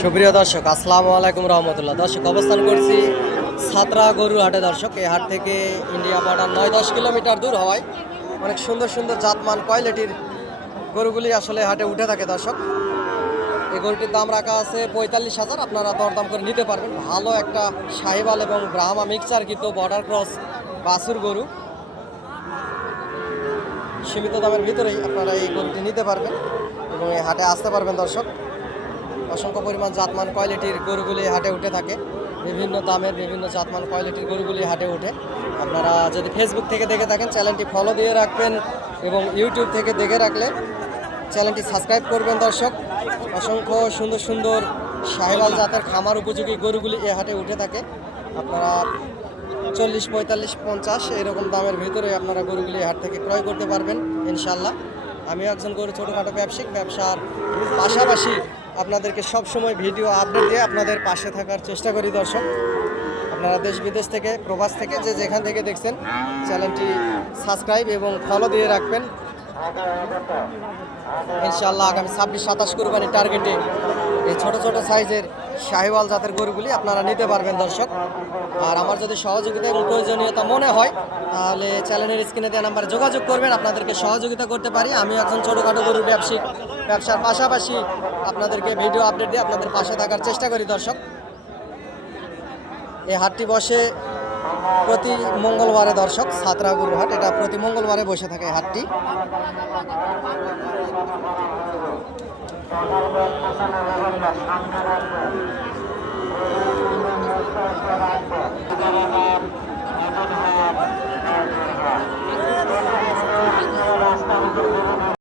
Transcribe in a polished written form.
সুপ্রিয় দর্শক, আসসালামু আলাইকুম রহমতুল্লাহ। দর্শক, অবস্থান করছি সাতরা গরুর হাটে। দর্শক, এই হাট থেকে ইন্ডিয়া বর্ডার 9-10 কিলোমিটার দূর হওয়ায় অনেক সুন্দর সুন্দর জাতমান কোয়ালিটির গরুগুলি আসলে হাটে উঠে থাকে। দর্শক, এই গরুটির দাম রাখা আছে 45,000। আপনারা দরদাম করে নিতে পারবেন। ভালো একটা সাহিওয়াল এবং ব্রাহ্মা মিক্সচার কিন্তু বর্ডার ক্রস বাছুর গরু, সীমিত দামের ভিতরেই আপনারা এই গরুটি নিতে পারবেন এবং এই হাটে আসতে পারবেন। দর্শক, অসংখ্য পরিমাণ জাতমান কোয়ালিটির গরুগুলি হাটে উঠে থাকে। বিভিন্ন দামের বিভিন্ন জাতমান কোয়ালিটির গরুগুলি হাটে ওঠে। আপনারা যদি ফেসবুক থেকে দেখে থাকেন, চ্যানেলটি ফলো দিয়ে রাখবেন এবং ইউটিউব থেকে দেখে রাখলে চ্যানেলটি সাবস্ক্রাইব করবেন। দর্শক, অসংখ্য সুন্দর সুন্দর সাহিওয়াল জাতের খামার উপযোগী গরুগুলি এ হাটে উঠে থাকে। আপনারা 40, 45, 50 এরকম দামের ভিতরে আপনারা গরুগুলি হাট থেকে ক্রয় করতে পারবেন ইনশাল্লাহ। আমি একজন গরু ছোটোখাটো ব্যবসায়িক, ব্যবসার পাশাপাশি আপনাদেরকে সবসময় ভিডিও আপডেট দিয়ে আপনাদের পাশে থাকার চেষ্টা করি। দর্শক, আপনারা দেশ বিদেশ থেকে, প্রবাস থেকে, যে যেখান থেকে দেখছেন, চ্যানেলটি সাবস্ক্রাইব এবং ফলো দিয়ে রাখবেন। ইনশাআল্লাহ আগামী 26-27 কুরবানির টার্গেটে এই ছোট ছোট সাইজের শাহিওয়াল জাতের গরুগুলি আপনারা নিতে পারবেন। দর্শক, আর আমার যদি সহযোগিতা এবং প্রয়োজনীয়তা মনে হয় তাহলে চ্যানেলের স্ক্রিনে দেওয়া নাম্বারে যোগাযোগ করবেন, আপনাদেরকে সহযোগিতা করতে পারি। আমি একজন ছোটোখাটো গরুর ব্যবসায়িক, ব্যবসার পাশাপাশি আপনাদেরকে ভিডিও আপডেট দিয়ে আপনাদের পাশে থাকার চেষ্টা করি। দর্শক, এই হাটটি বসে প্রতি মঙ্গলবারে। দর্শক, সাতরা গরুর হাট, এটা প্রতি মঙ্গলবারে বসে থাকে এই হাটটি।